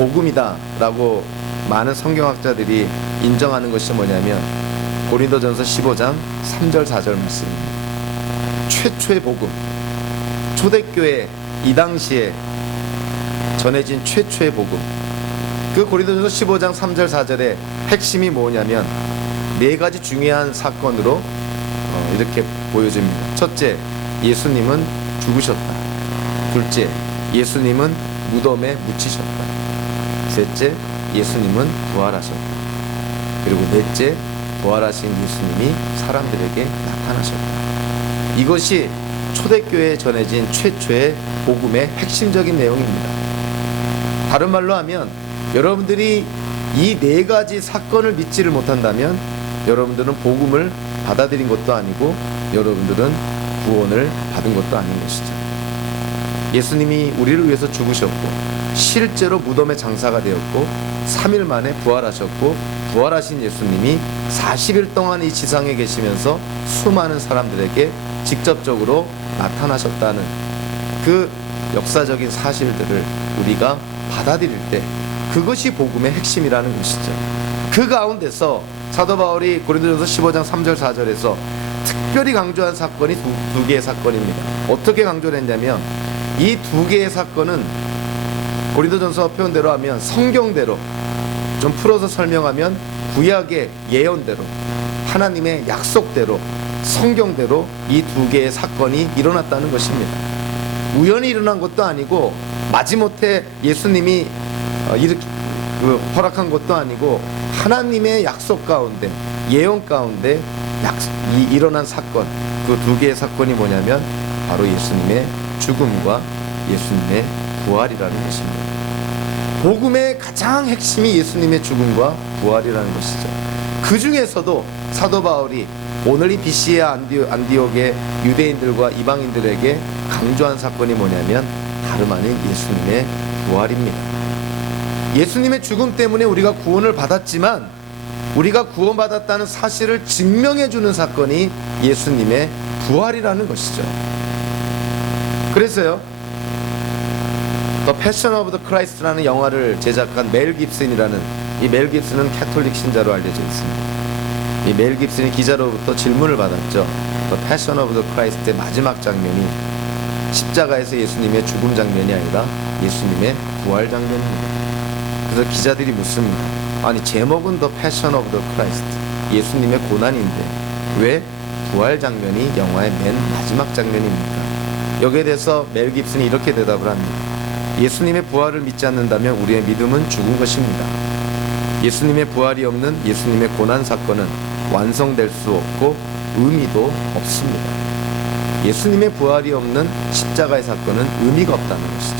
복음이다 라고 많은 성경학자들이 인정하는 것이 뭐냐면 고린도전서 15장 3절 4절 말씀입니다. 최초의 복음, 초대교회 이 당시에 전해진 최초의 복음, 그 고린도전서 15장 3절 4절의 핵심이 뭐냐면 네 가지 중요한 사건으로 이렇게 보여집니다. 첫째, 예수님은 죽으셨다. 둘째, 예수님은 무덤에 묻히셨다. 셋째, 예수님은 부활하셨다. 그리고 넷째, 부활하신 예수님이 사람들에게 나타나셨다. 이것이 초대교회에 전해진 최초의 복음의 핵심적인 내용입니다. 다른 말로 하면 여러분들이 이 네 가지 사건을 믿지를 못한다면 여러분들은 복음을 받아들인 것도 아니고 여러분들은 구원을 받은 것도 아닌 것이죠. 예수님이 우리를 위해서 죽으셨고 실제로 무덤에 장사가 되었고 3일 만에 부활하셨고 부활하신 예수님이 40일 동안 이 지상에 계시면서 수많은 사람들에게 직접적으로 나타나셨다는 그 역사적인 사실들을 우리가 받아들일 때 그것이 복음의 핵심이라는 것이죠. 그 가운데서 사도 바울이 고린도전서 15장 3절 4절에서 특별히 강조한 사건이 두 개의 사건입니다. 어떻게 강조를 했냐면 이 두 개의 사건은 고린도전서 표현대로 하면 성경대로, 좀 풀어서 설명하면 구약의 예언대로, 하나님의 약속대로, 성경대로 이 두 개의 사건이 일어났다는 것입니다. 우연히 일어난 것도 아니고 마지못해 예수님이 이렇게 허락한 것도 아니고 하나님의 약속 가운데, 예언 가운데 일어난 사건, 그 두 개의 사건이 뭐냐면 바로 예수님의 죽음과 예수님의 부활이라는 것입니다. 복음의 가장 핵심이 예수님의 죽음과 부활이라는 것이죠. 그 중에서도 사도 바울이 오늘 이 BC의 안디옥의 유대인들과 이방인들에게 강조한 사건이 뭐냐면 다름 아닌 예수님의 부활입니다. 예수님의 죽음 때문에 우리가 구원을 받았지만 우리가 구원받았다는 사실을 증명해주는 사건이 예수님의 부활이라는 것이죠. 그래서요, The Passion of the Christ라는 영화를 제작한 멜 깁슨이라는, 이 멜 깁슨은 캐톨릭 신자로 알려져 있습니다. 이 멜 깁슨이 기자로부터 질문을 받았죠. The Passion of the Christ의 마지막 장면이 십자가에서 예수님의 죽음 장면이 아니라 예수님의 부활 장면입니다. 그래서 기자들이 묻습니다. 아니, 제목은 The Passion of the Christ, 예수님의 고난인데 왜 부활 장면이 영화의 맨 마지막 장면입니까? 여기에 대해서 멜 깁슨이 이렇게 대답을 합니다. 예수님의 부활을 믿지 않는다면 우리의 믿음은 죽은 것입니다. 예수님의 부활이 없는 예수님의 고난 사건은 완성될 수 없고 의미도 없습니다. 예수님의 부활이 없는 십자가의 사건은 의미가 없다는 것이죠.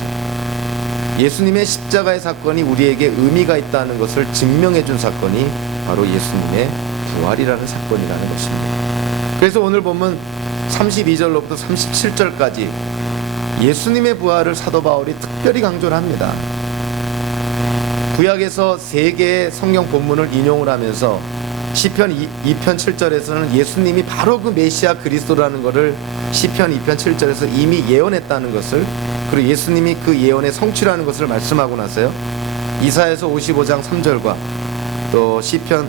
예수님의 십자가의 사건이 우리에게 의미가 있다는 것을 증명해 준 사건이 바로 예수님의 부활이라는 사건이라는 것입니다. 그래서 오늘 보면 32절로부터 37절까지 예수님의 부활을 사도 바울이 특별히 강조를 합니다. 구약에서 세 개의 성경 본문을 인용을 하면서 시편 2편 7절에서는 예수님이 바로 그 메시아 그리스도라는 것을 시편 2편 7절에서 이미 예언했다는 것을, 그리고 예수님이 그 예언의 성취라는 것을 말씀하고 나서요, 이사야서 55장 3절과 또 시편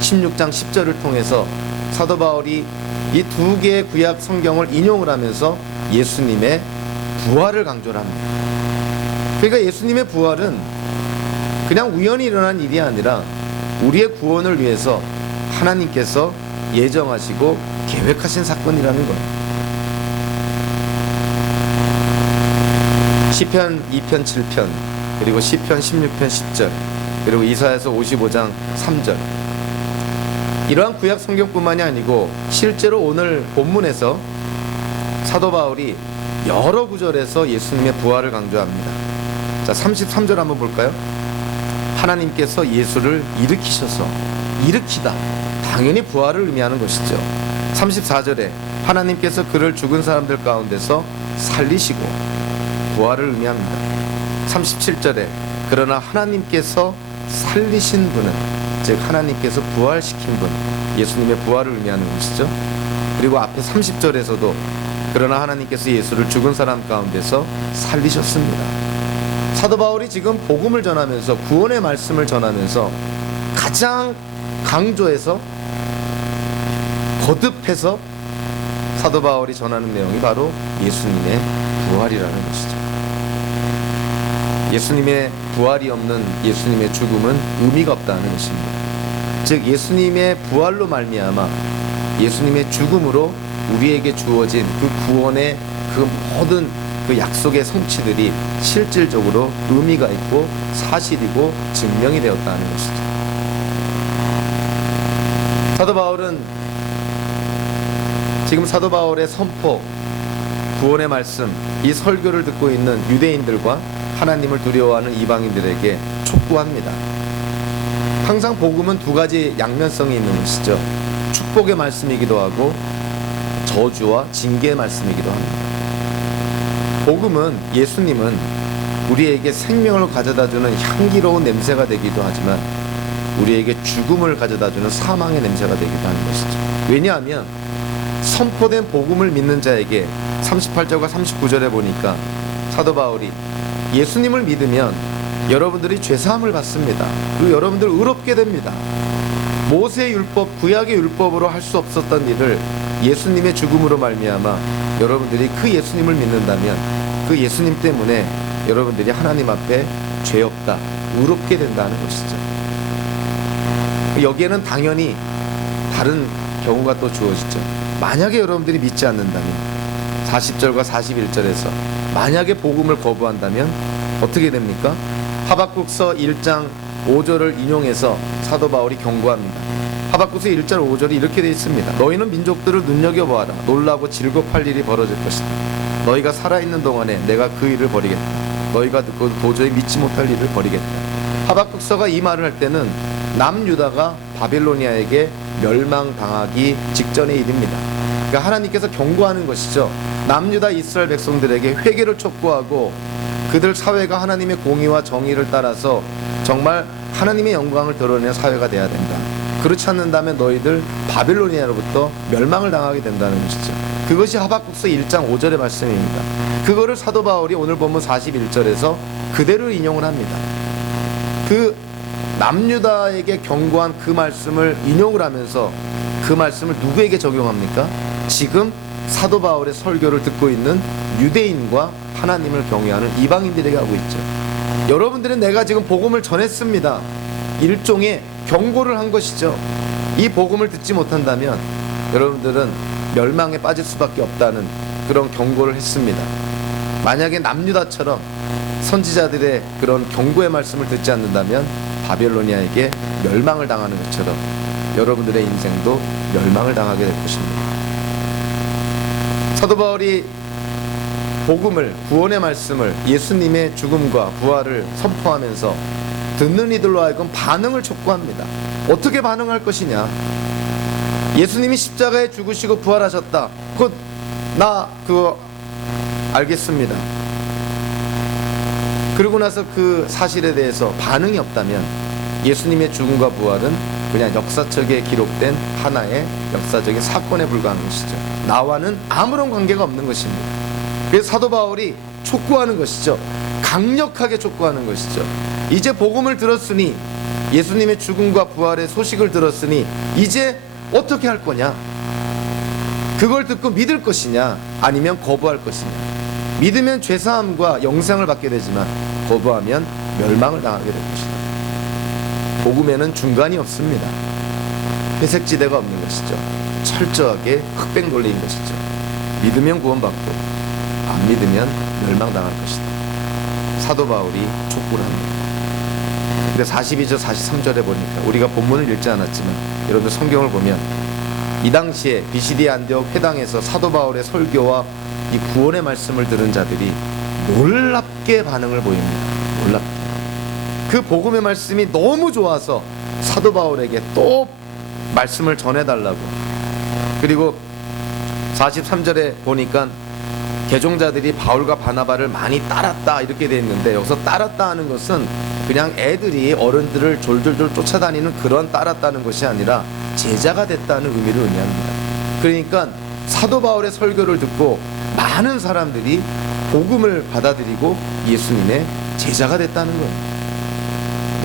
16장 10절을 통해서 사도 바울이 이 두 개의 구약 성경을 인용을 하면서 예수님의 부활을 강조를 합니다. 그러니까 예수님의 부활은 그냥 우연히 일어난 일이 아니라 우리의 구원을 위해서 하나님께서 예정하시고 계획하신 사건이라는 거예요. 시편 2편 7편, 그리고 시편 16편 10절, 그리고 이사야서 55장 3절, 이러한 구약 성경뿐만이 아니고 실제로 오늘 본문에서 사도 바울이 여러 구절에서 예수님의 부활을 강조합니다. 자, 33절 한번 볼까요? 하나님께서 예수를 일으키셔서, 일으키다, 당연히 부활을 의미하는 것이죠. 34절에 하나님께서 그를 죽은 사람들 가운데서 살리시고, 부활을 의미합니다. 37절에 그러나 하나님께서 살리신 분은, 즉 하나님께서 부활시킨 분, 예수님의 부활을 의미하는 것이죠. 그리고 앞에 30절에서도 그러나 하나님께서 예수를 죽은 사람 가운데서 살리셨습니다. 사도 바울이 지금 복음을 전하면서 구원의 말씀을 전하면서 가장 강조해서 거듭해서 사도 바울이 전하는 내용이 바로 예수님의 부활이라는 것이죠. 예수님의 부활이 없는 예수님의 죽음은 의미가 없다는 것입니다. 즉 예수님의 부활로 말미암아 예수님의 죽음으로 우리에게 주어진 그 구원의 그 모든 그 약속의 성취들이 실질적으로 의미가 있고 사실이고 증명이 되었다는 것이죠. 사도 바울은 지금 사도 바울의 선포, 구원의 말씀, 이 설교를 듣고 있는 유대인들과 하나님을 두려워하는 이방인들에게 촉구합니다. 항상 복음은 두 가지 양면성이 있는 것이죠. 축복의 말씀이기도 하고 저주와 징계의 말씀이기도 합니다. 복음은, 예수님은 우리에게 생명을 가져다주는 향기로운 냄새가 되기도 하지만 우리에게 죽음을 가져다주는 사망의 냄새가 되기도 하는 것이죠. 왜냐하면 선포된 복음을 믿는 자에게 38절과 39절에 보니까 사도 바울이 예수님을 믿으면 여러분들이 죄사함을 받습니다. 그리고 여러분들 의롭게 됩니다. 모세의 율법, 구약의 율법으로 할 수 없었던 일을 예수님의 죽음으로 말미암아 여러분들이 그 예수님을 믿는다면 그 예수님 때문에 여러분들이 하나님 앞에 죄 없다, 의롭게 된다는 것이죠. 여기에는 당연히 다른 경우가 또 주어지죠. 만약에 여러분들이 믿지 않는다면 40절과 41절에서 만약에 복음을 거부한다면 어떻게 됩니까? 하박국서 1장 5절을 인용해서 사도 바울이 경고합니다. 하박국서 1장 5절이 이렇게 되어 있습니다. 너희는 민족들을 눈여겨보아라. 놀라고 질겁할 일이 벌어질 것이다. 너희가 살아있는 동안에 내가 그 일을 버리겠다. 너희가 듣고 도저히 믿지 못할 일을 버리겠다. 하박국서가 이 말을 할 때는 남유다가 바빌로니아에게 멸망당하기 직전의 일입니다. 그러니까 하나님께서 경고하는 것이죠. 남유다 이스라엘 백성들에게 회개를 촉구하고 그들 사회가 하나님의 공의와 정의를 따라서 정말 하나님의 영광을 드러내는 사회가 돼야 된다. 그렇지 않는다면 너희들 바빌로니아로부터 멸망을 당하게 된다는 것이죠. 그것이 하박국서 1장 5절의 말씀입니다. 그거를 사도 바울이 오늘 본문 41절에서 그대로 인용을 합니다. 그 남유다에게 경고한 그 말씀을 인용을 하면서 그 말씀을 누구에게 적용합니까? 지금 사도 바울의 설교를 듣고 있는 유대인과 하나님을 경외하는 이방인들에게 하고 있죠. 여러분들은 내가 지금 복음을 전했습니다. 일종의 경고를 한 것이죠. 이 복음을 듣지 못한다면 여러분들은 멸망에 빠질 수밖에 없다는 그런 경고를 했습니다. 만약에 남유다처럼 선지자들의 그런 경고의 말씀을 듣지 않는다면 바벨로니아에게 멸망을 당하는 것처럼 여러분들의 인생도 멸망을 당하게 될 것입니다. 사도 바울이 복음을, 구원의 말씀을, 예수님의 죽음과 부활을 선포하면서 듣는 이들로 하여금 반응을 촉구합니다. 어떻게 반응할 것이냐? 예수님이 십자가에 죽으시고 부활하셨다. 그거 알겠습니다. 그러고 나서 그 사실에 대해서 반응이 없다면 예수님의 죽음과 부활은 그냥 역사책에 기록된 하나의 역사적인 사건에 불과한 것이죠. 나와는 아무런 관계가 없는 것입니다. 그래서 사도 바울이 촉구하는 것이죠. 강력하게 촉구하는 것이죠. 이제 복음을 들었으니, 예수님의 죽음과 부활의 소식을 들었으니 이제 어떻게 할 거냐? 그걸 듣고 믿을 것이냐, 아니면 거부할 것이냐? 믿으면 죄사함과 영생을 받게 되지만 거부하면 멸망을 당하게 될 것이다. 복음에는 중간이 없습니다. 회색지대가 없는 것이죠. 철저하게 흑백 논리인 것이죠. 믿으면 구원받고 안 믿으면 멸망당할 것이다. 사도 바울이 촉구를 합니다. 근데 42절 43절에 보니까 우리가 본문을 읽지 않았지만 여러분들 성경을 보면 이 당시에 비시디 안디옥 회당에서 사도 바울의 설교와 이 구원의 말씀을 들은 자들이 놀랍게 반응을 보입니다. 놀랍게. 그 복음의 말씀이 너무 좋아서 사도 바울에게 또 말씀을 전해달라고. 그리고 43절에 보니까 개종자들이 바울과 바나바를 많이 따랐다 이렇게 돼 있는데, 여기서 따랐다 하는 것은 그냥 애들이 어른들을 졸졸졸 쫓아다니는 그런 따랐다는 것이 아니라 제자가 됐다는 의미를 의미합니다. 그러니까 사도 바울의 설교를 듣고 많은 사람들이 복음을 받아들이고 예수님의 제자가 됐다는 거예요.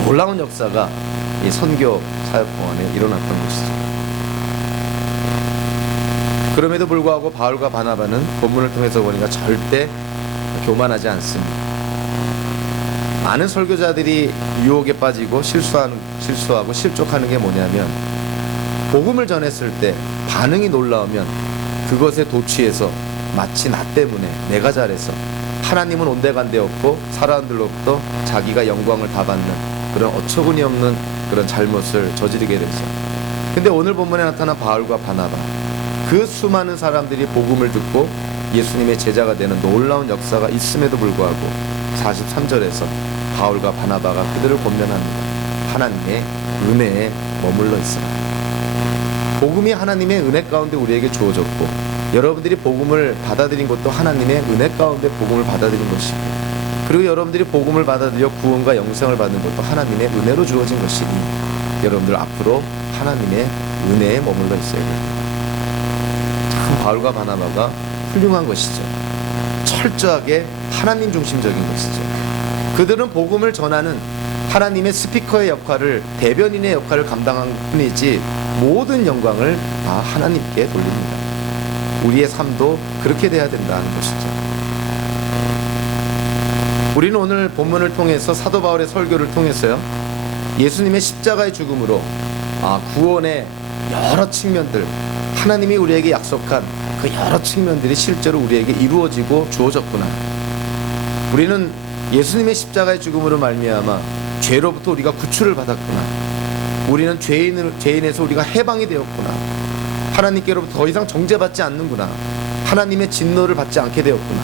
놀라운 역사가 이 선교 사역 동안에 일어났던 것이죠. 그럼에도 불구하고 바울과 바나바는 본문을 통해서 보니까 절대 교만하지 않습니다. 많은 설교자들이 유혹에 빠지고 실수하고 실족하는 게 뭐냐면, 복음을 전했을 때 반응이 놀라우면 그것에 도취해서 마치 나 때문에 내가 잘해서 하나님은 온데간데 없고 사람들로부터 자기가 영광을 다 받는 그런 어처구니 없는 그런 잘못을 저지르게 되죠. 근데 오늘 본문에 나타난 바울과 바나바, 그 수많은 사람들이 복음을 듣고 예수님의 제자가 되는 놀라운 역사가 있음에도 불구하고 43절에서 바울과 바나바가 그들을 권면합니다. 하나님의 은혜에 머물러 있으라. 복음이 하나님의 은혜 가운데 우리에게 주어졌고, 여러분들이 복음을 받아들인 것도 하나님의 은혜 가운데 복음을 받아들인 것이고, 그리고 여러분들이 복음을 받아들여 구원과 영생을 받는 것도 하나님의 은혜로 주어진 것이니, 여러분들 앞으로 하나님의 은혜에 머물러 있어야 됩니다. 참 바울과 바나바가 훌륭한 것이죠. 철저하게 하나님 중심적인 것이죠. 그들은 복음을 전하는 하나님의 스피커의 역할을, 대변인의 역할을 감당한 뿐이지 모든 영광을 다 하나님께 돌립니다. 우리의 삶도 그렇게 돼야 된다는 것이죠. 우리는 오늘 본문을 통해서 사도 바울의 설교를 통해서요, 예수님의 십자가의 죽음으로 구원의 여러 측면들, 하나님이 우리에게 약속한 그 여러 측면들이 실제로 우리에게 이루어지고 주어졌구나. 우리는 예수님의 십자가의 죽음으로 말미암아 죄로부터 우리가 구출을 받았구나. 우리는 죄인에서 우리가 해방이 되었구나. 하나님께로부터 더 이상 정죄받지 않는구나. 하나님의 진노를 받지 않게 되었구나.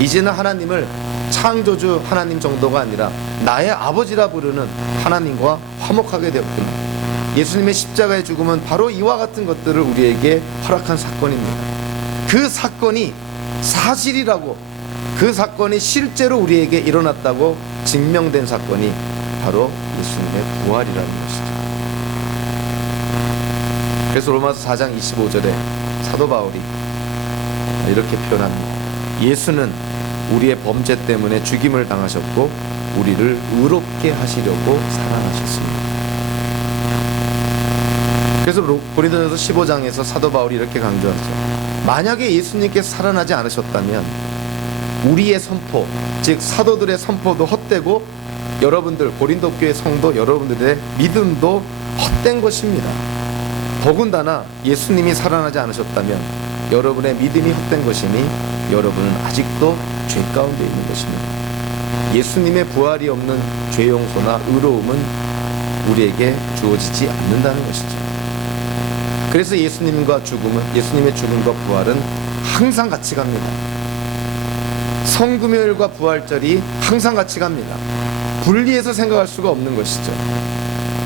이제는 하나님을 창조주 하나님 정도가 아니라 나의 아버지라 부르는 하나님과 화목하게 되었구나. 예수님의 십자가의 죽음은 바로 이와 같은 것들을 우리에게 허락한 사건입니다. 그 사건이 사실이라고, 그 사건이 실제로 우리에게 일어났다고 증명된 사건이 바로 예수님의 부활이라는 것이죠. 그래서 로마서 4장 25절에 사도 바울이 이렇게 표현합니다. 예수는 우리의 범죄 때문에 죽임을 당하셨고 우리를 의롭게 하시려고 살아나셨습니다. 그래서 고린도전서 15장에서 사도 바울이 이렇게 강조하죠. 만약에 예수님께서 살아나지 않으셨다면 우리의 선포, 즉 사도들의 선포도 헛되고 여러분들 고린도 교회 성도 여러분들의 믿음도 헛된 것입니다. 더군다나 예수님이 살아나지 않으셨다면 여러분의 믿음이 헛된 것이니 여러분은 아직도 죄 가운데 있는 것입니다. 예수님의 부활이 없는 죄 용서나 의로움은 우리에게 주어지지 않는다는 것이죠. 그래서 예수님의 죽음과 부활은 항상 같이 갑니다. 성금요일과 부활절이 항상 같이 갑니다. 분리해서 생각할 수가 없는 것이죠.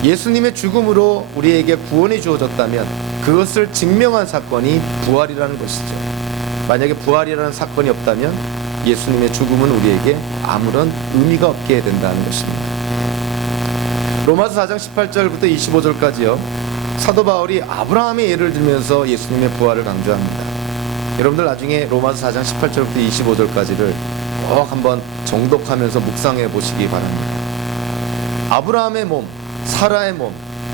예수님의 죽음으로 우리에게 구원이 주어졌다면 그것을 증명한 사건이 부활이라는 것이죠. 만약에 부활이라는 사건이 없다면 예수님의 죽음은 우리에게 아무런 의미가 없게 된다는 것입니다. 로마서 4장 18절부터 25절까지요, 사도 바울이 아브라함의 예를 들면서 예수님의 부활을 강조합니다. 여러분들 나중에 로마서 4장 18절부터 25절까지를 꼭 한번 정독하면서 묵상해 보시기 바랍니다. 아브라함의 몸, 사라의 몸,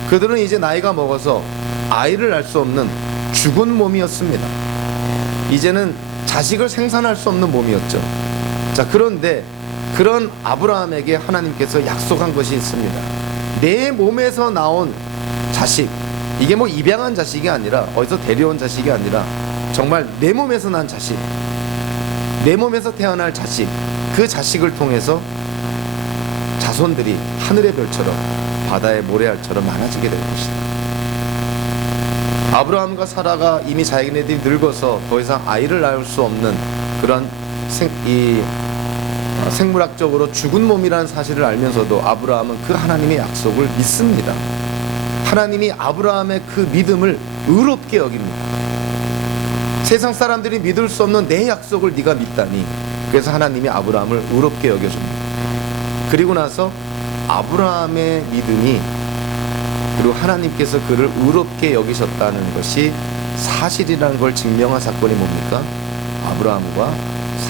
그들은 이제 나이가 먹어서 아이를 낳을 수 없는 죽은 몸이었습니다. 이제는 자식을 생산할 수 없는 몸이었죠. 자, 그런데 그런 아브라함에게 하나님께서 약속한 것이 있습니다. 내 몸에서 나온 자식, 이게 뭐 입양한 자식이 아니라 어디서 데려온 자식이 아니라 정말 내 몸에서 난 자식, 내 몸에서 태어날 자식, 그 자식을 통해서 자손들이 하늘의 별처럼 바다의 모래알처럼 많아지게 될 것이다. 아브라함과 사라가 이미 자기네들이 늙어서 더 이상 아이를 낳을 수 없는 그런 생물학적으로 죽은 몸이라는 사실을 알면서도 아브라함은 그 하나님의 약속을 믿습니다. 하나님이 아브라함의 그 믿음을 의롭게 여깁니다. 세상 사람들이 믿을 수 없는 내 약속을 네가 믿다니. 그래서 하나님이 아브라함을 의롭게 여겨줍니다. 그리고 나서 아브라함의 믿음이, 그리고 하나님께서 그를 의롭게 여기셨다는 것이 사실이라는 걸 증명한 사건이 뭡니까? 아브라함과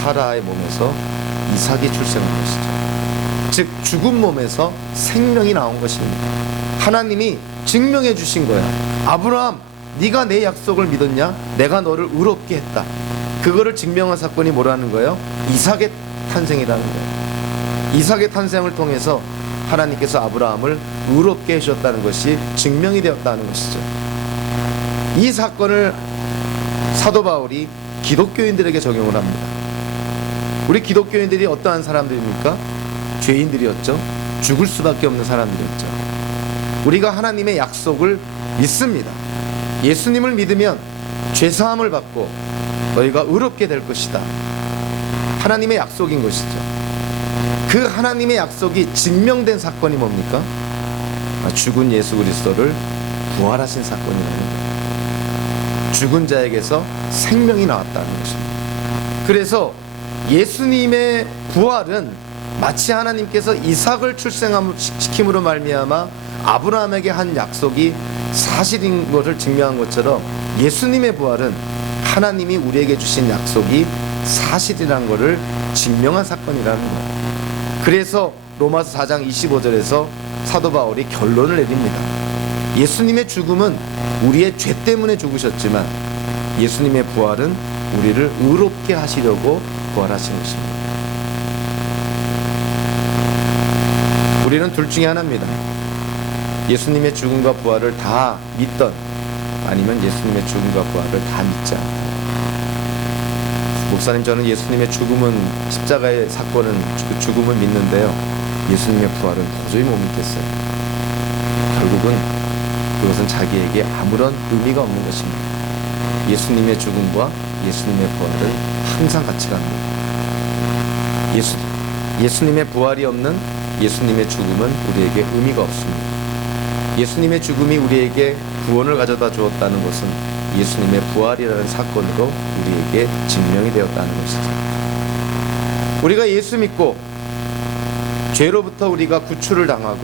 사라의 몸에서 이삭이 출생한 것이죠. 즉 죽은 몸에서 생명이 나온 것입니다. 하나님이 증명해 주신 거야. 아브라함, 네가 내 약속을 믿었냐? 내가 너를 의롭게 했다. 그거를 증명한 사건이 뭐라는 거예요? 이삭의 탄생이라는 거예요. 이삭의 탄생을 통해서 하나님께서 아브라함을 의롭게 해주셨다는 것이 증명이 되었다는 것이죠. 이 사건을 사도 바울이 기독교인들에게 적용을 합니다. 우리 기독교인들이 어떠한 사람들입니까? 죄인들이었죠. 죽을 수밖에 없는 사람들이었죠. 우리가 하나님의 약속을 믿습니다. 예수님을 믿으면 죄사함을 받고 너희가 의롭게 될 것이다. 하나님의 약속인 것이죠. 그 하나님의 약속이 증명된 사건이 뭡니까? 죽은 예수 그리스도를 부활하신 사건이라는 거예요. 죽은 자에게서 생명이 나왔다는 것입니다. 그래서 예수님의 부활은 마치 하나님께서 이삭을 출생시킴으로 말미암아 아브라함에게 한 약속이 사실인 것을 증명한 것처럼 예수님의 부활은 하나님이 우리에게 주신 약속이 사실이라는 것을 증명한 사건이라는 거예요. 그래서 로마서 4장 25절에서 사도 바울이 결론을 내립니다. 예수님의 죽음은 우리의 죄 때문에 죽으셨지만 예수님의 부활은 우리를 의롭게 하시려고 부활하신 것입니다. 우리는 둘 중에 하나입니다. 예수님의 죽음과 부활을 다 믿던, 아니면 예수님의 죽음과 부활을 다 믿지 않던. 목사님, 저는 예수님의 죽음은, 십자가의 사건은, 그 죽음을 믿는데요, 예수님의 부활은 도저히 못 믿겠어요. 결국은 그것은 자기에게 아무런 의미가 없는 것입니다. 예수님의 죽음과 예수님의 부활은 항상 같이 갑니다. 예수님의 부활이 없는 예수님의 죽음은 우리에게 의미가 없습니다. 예수님의 죽음이 우리에게 구원을 가져다 주었다는 것은 예수님의 부활이라는 사건으로 우리에게 증명이 되었다는 것이죠. 우리가 예수 믿고 죄로부터 우리가 구출을 당하고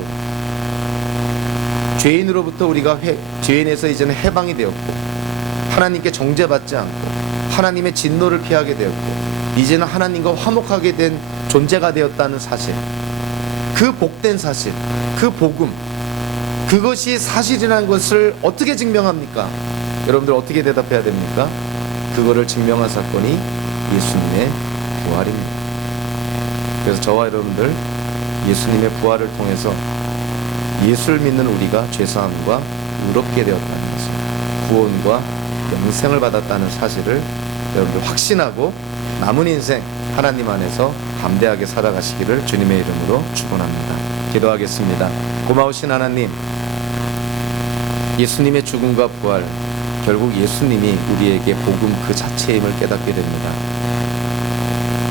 죄인으로부터 우리가 죄인에서 이제는 해방이 되었고 하나님께 정죄받지 않고 하나님의 진노를 피하게 되었고 이제는 하나님과 화목하게 된 존재가 되었다는 사실, 그 복된 사실, 그 복음, 그것이 사실이라는 것을 어떻게 증명합니까? 여러분들 어떻게 대답해야 됩니까? 그거를 증명한 사건이 예수님의 부활입니다. 그래서 저와 여러분들 예수님의 부활을 통해서 예수를 믿는 우리가 죄사함과 의롭게 되었다는 것을, 구원과 영생을 받았다는 사실을 여러분들 확신하고 남은 인생 하나님 안에서 담대하게 살아가시기를 주님의 이름으로 축원합니다. 기도하겠습니다. 고마우신 하나님, 예수님의 죽음과 부활, 결국 예수님이 우리에게 복음 그 자체임을 깨닫게 됩니다.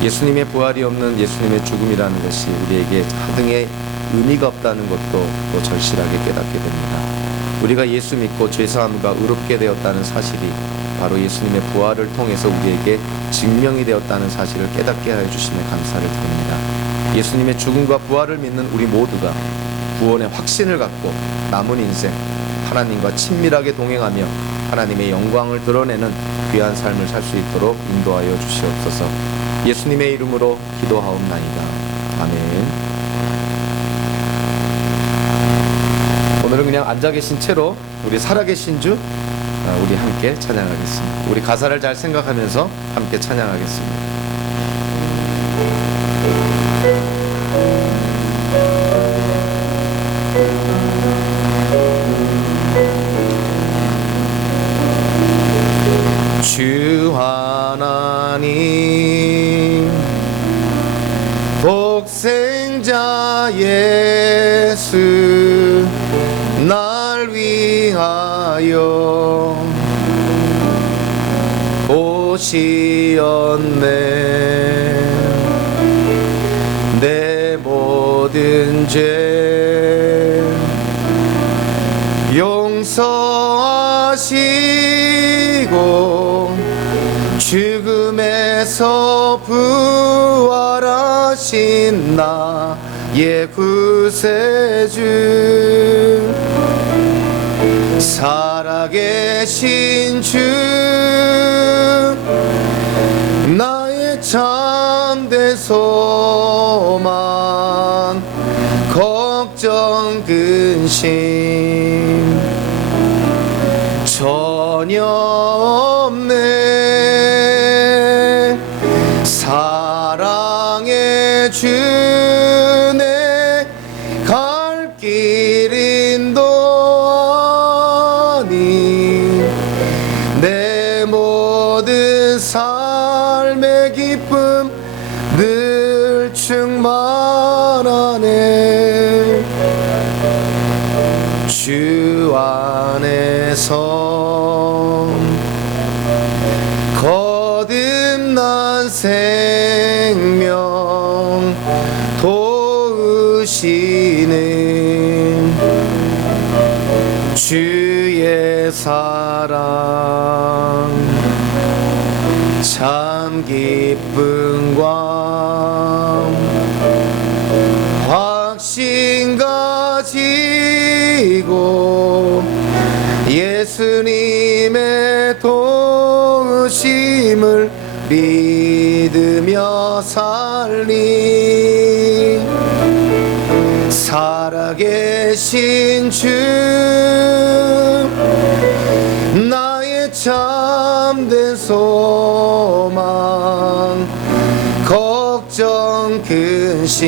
예수님의 부활이 없는 예수님의 죽음이라는 것이 우리에게 하등의 의미가 없다는 것도 또 절실하게 깨닫게 됩니다. 우리가 예수 믿고 죄사함과 의롭게 되었다는 사실이 바로 예수님의 부활을 통해서 우리에게 증명이 되었다는 사실을 깨닫게 하여 주심에 감사를 드립니다. 예수님의 죽음과 부활을 믿는 우리 모두가 구원의 확신을 갖고 남은 인생 하나님과 친밀하게 동행하며 하나님의 영광을 드러내는 귀한 삶을 살 수 있도록 인도하여 주시옵소서. 예수님의 이름으로 기도하옵나이다. 아멘. 오늘은 그냥 앉아 계신 채로 우리 살아계신 주 우리 함께 찬양하겠습니다. 우리 가사를 잘 생각하면서 함께 찬양하겠습니다. 주 하나님 독생자 예수 날 위하여 오시었네. 내 모든 죄 용서하시고 죽음에서 부활하신 나의 구세주, 살아계신 주, 나의 참된 소망 걱정 근심 전혀 없네. 사랑의 주네 갈 길 인도하니 내 모든 삶의 기쁨 늘 충만하네. 주 안에서 거듭난 생명 도우시는 주의 사랑 참 기쁨과 확신 가지고 예수님의 도우심을 믿으며 살리. 살아계신 주 나의 참된 소망 걱정 근심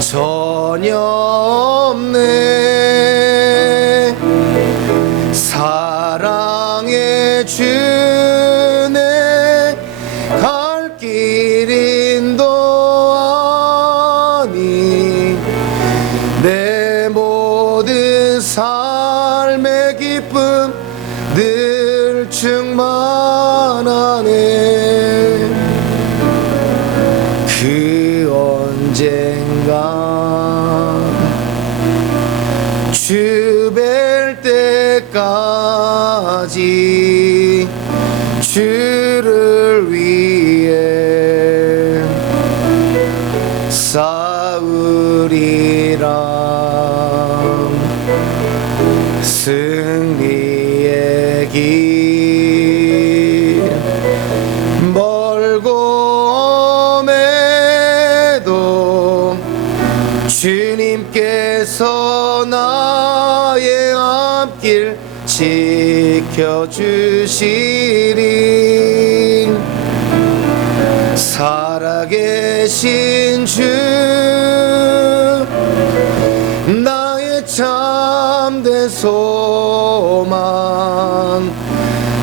전혀 없네. 사랑의 주네 갈 길 인도하니 내 모든 삶의 기쁨 늘 충만하네. 그 언젠가 주 뵐 때까지 주를 위해 싸우리라. 승리의 길 멀고 험해도 주님께서 나의 앞길 지켜주시리. 살아계신 주 나의 참된 소망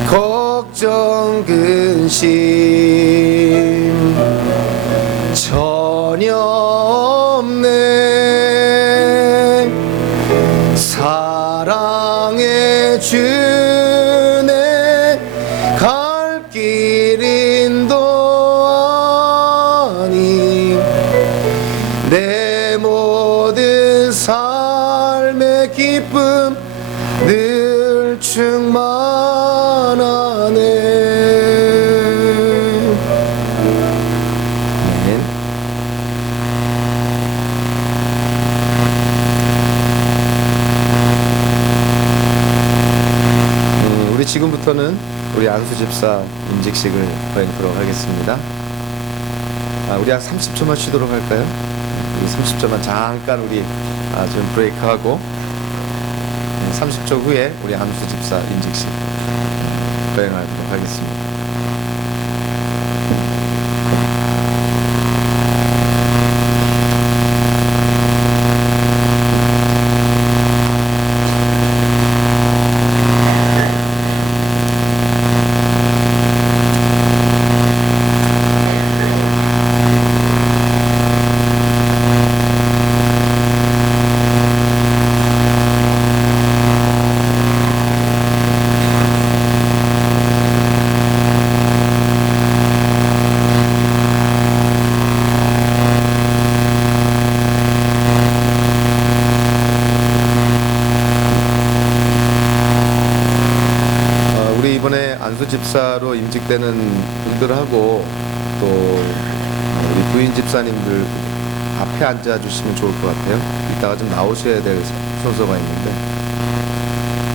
걱정 근심 전혀 없네. 사랑의 주네 갈 길 인도하니 내 모든 삶의 기쁨 늘 충만하네. 우리 지금부터는 우리 안수 집사 임직식을 거행하도록 하겠습니다. 우리 한 30초만 쉬도록 할까요? 우리 30초만 잠깐 우리 좀 브레이크하고 30초 후에 우리 안수 집사 임직식 거행하도록 하겠습니다. 안수 집사로 임직되는 분들하고 또 우리 부인 집사님들 앞에 앉아 주시면 좋을 것 같아요. 이따가 좀 나오셔야 될 순서가 있는데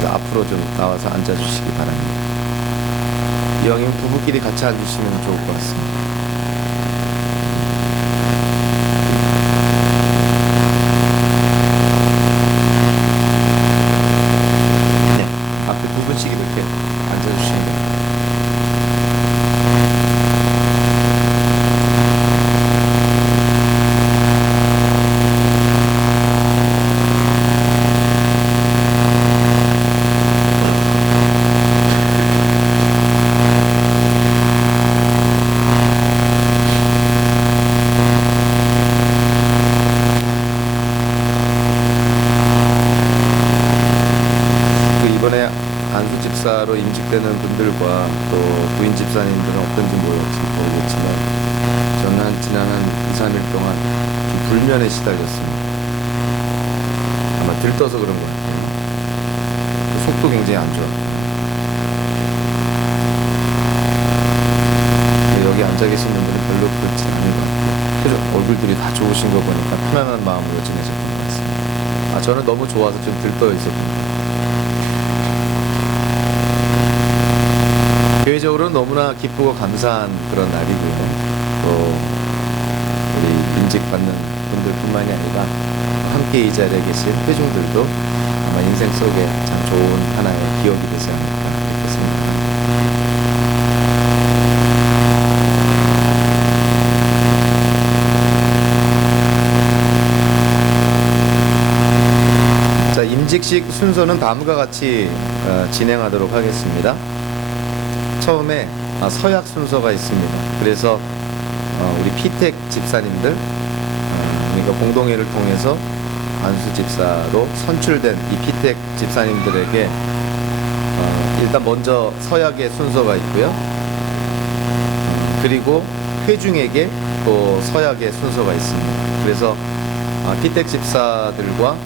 앞으로 좀 나와서 앉아 주시기 바랍니다. 이왕이면 부부끼리 같이 앉으시면 좋을 것 같습니다. 임직되는 분들과 또 부인 집사님들은 어떤지 모르겠지만 저는 지난 한 2, 3일 동안 좀 불면에 시달렸습니다. 아마 들떠서 그런 것 같아요. 속도 굉장히 안 좋아. 여기 앉아 계신 분들은 별로 그렇지 않은 것 같아요. 그죠? 얼굴들이 다 좋으신 거 보니까 편안한 마음으로 지내셨던 것 같습니다. 저는 너무 좋아서 좀 들떠 있었습니다. 교회적으로는 너무나 기쁘고 감사한 그런 날이고요. 또 우리 임직받는 분들뿐만이 아니라 함께 이 자리에 계신 회중들도 아마 인생 속에 참 좋은 하나의 기억이 되지 않을까 그렇게 생각합니다. 자, 임직식 순서는 다음과 같이 진행하도록 하겠습니다. 처음에 서약 순서가 있습니다. 그래서 우리 피택 집사님들, 그러니까 공동회를 통해서 안수 집사로 선출된 이 피택 집사님들에게 일단 먼저 서약의 순서가 있고요. 그리고 회중에게 또 서약의 순서가 있습니다. 그래서 피택 집사들과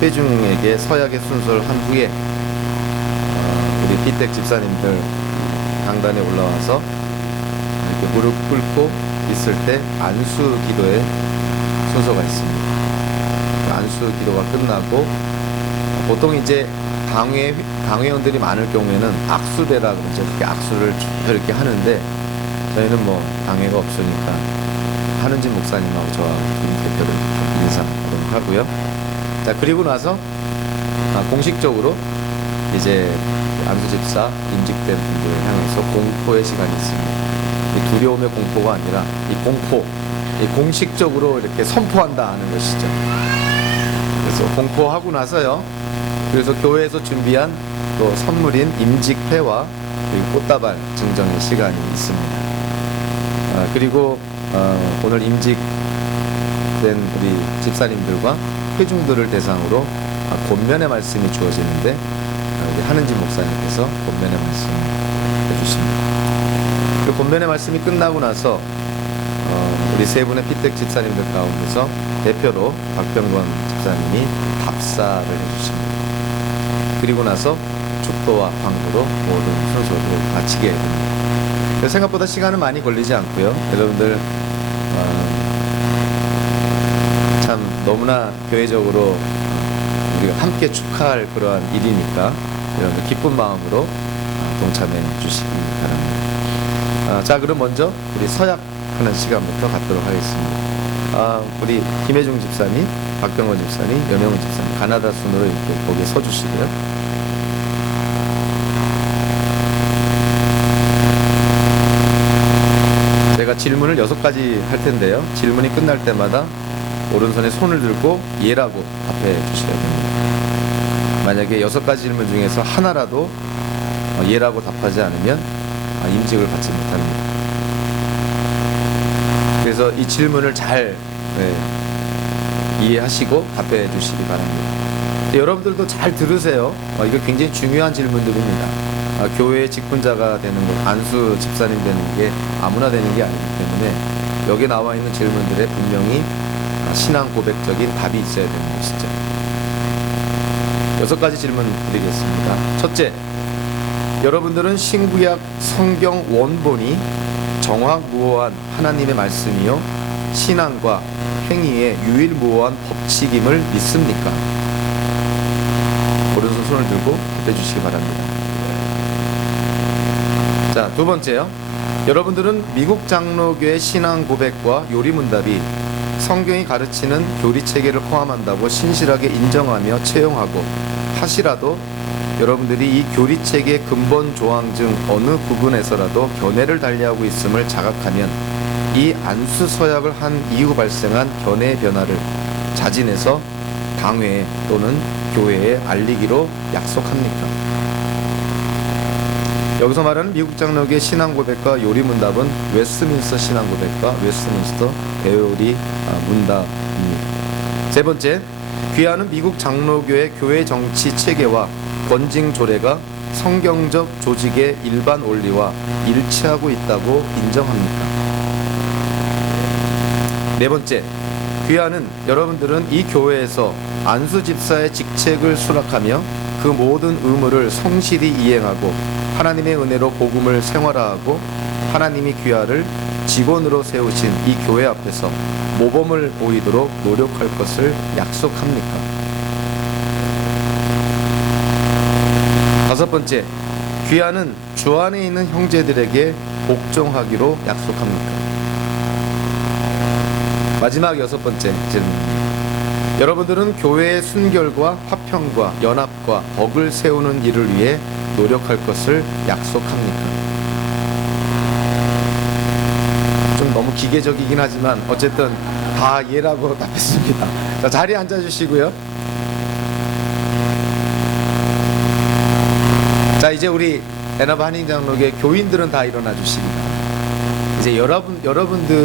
회중에게 서약의 순서를 한 후에 우리 피택 집사님들 강단에 올라와서 이렇게 무릎 꿇고 있을 때 안수 기도의 순서가 있습니다. 안수 기도가 끝나고 보통 이제 당회원들이 많을 경우에는 악수대라 그러죠. 그렇게 악수를 이렇게 하는데 저희는 뭐 당회가 없으니까 한은진 목사님하고 저하고 대표를 인사하도록 하고요. 자, 그리고 나서 공식적으로 이제 안수 집사 임직된 분들을 향해서 공포의 시간이 있습니다. 이 두려움의 공포가 아니라 이 공포, 이 공식적으로 이렇게 선포한다 하는 것이죠. 그래서 공포하고 나서요. 그래서 교회에서 준비한 또 선물인 임직회와 그리고 꽃다발 증정의 시간이 있습니다. 그리고 오늘 임직된 우리 집사님들과 회중들을 대상으로 권면의 말씀이 주어지는데 한은진 목사님께서 권면의 말씀을 해주십니다. 그 권면의 말씀이 끝나고 나서 우리 세 분의 피택 집사님들 가운데서 대표로 박병권 집사님이 답사를 해주십니다. 그리고 나서 축도와 광고로 모든 순서를 마치게 됩니다. 생각보다 시간은 많이 걸리지 않고요. 여러분들 참 너무나 교회적으로 우리가 함께 축하할 그러한 일이니까 여러분들 기쁜 마음으로 동참해 주시기 바랍니다. 자, 그럼 먼저 우리 서약하는 시간부터 갖도록 하겠습니다. 우리 김혜중 집사님, 박병원 집사님, 연영훈 집사님 가나다 순으로 이렇게 거기에 서주시고요. 제가 질문을 6가지 할 텐데요. 질문이 끝날 때마다 오른손에 손을 들고 예라고 답해 주셔야 됩니다. 만약에 6가지 질문 중에서 하나라도 예라고 답하지 않으면 임직을 받지 못합니다. 그래서 이 질문을 잘 이해하시고 답해 주시기 바랍니다. 여러분들도 잘 들으세요. 이거 굉장히 중요한 질문들입니다. 교회의 직분자가 되는 것, 안수 집사님 되는 게 아무나 되는 게 아니기 때문에 여기 나와 있는 질문들에 분명히 신앙 고백적인 답이 있어야 되는 것이죠. 6가지 질문 드리겠습니다. 첫째, 여러분들은 신구약 성경 원본이 정확무오한 하나님의 말씀이요 신앙과 행위의 유일무오한 법칙임을 믿습니까? 오른손 손을 들고 해주시기 바랍니다. 자, 두 번째요. 여러분들은 미국 장로교의 신앙 고백과 요리문답이 성경이 가르치는 교리체계를 포함한다고 신실하게 인정하며 채용하고 하시라도 여러분들이 이 교리체계의 근본 조항 중 어느 부분에서라도 견해를 달리하고 있음을 자각하면 이 안수 서약을 한 이후 발생한 견해의 변화를 자진해서 당회 또는 교회에 알리기로 약속합니까? 여기서 말하는 미국 장로교의 신앙 고백과 요리 문답은 웨스트민스터 신앙 고백과 웨스트민스터 배요리 문답입니다. 세 번째, 귀하는 미국 장로교의 교회 정치 체계와 권징 조례가 성경적 조직의 일반 원리와 일치하고 있다고 인정합니까? 네 번째, 귀하는 여러분들은 이 교회에서 안수 집사의 직책을 수락하며 그 모든 의무를 성실히 이행하고 하나님의 은혜로 복음을 생활화하고 하나님이 귀하를 직원으로 세우신 이 교회 앞에서 모범을 보이도록 노력할 것을 약속합니까? 다섯 번째, 귀하는 주 안에 있는 형제들에게 복종하기로 약속합니까? 마지막 여섯 번째 질문. 여러분들은 교회의 순결과 화평과 연합과 덕을 세우는 일을 위해 노력할 것을 약속합니까? 좀 너무 기계적이긴 하지만 어쨌든 다 예라고 답했습니다. 자, 자리에 앉아주시고요. 자, 이제 우리 에나바 한인장로교 교인들은 다 일어나 주십니다. 이제 여러분들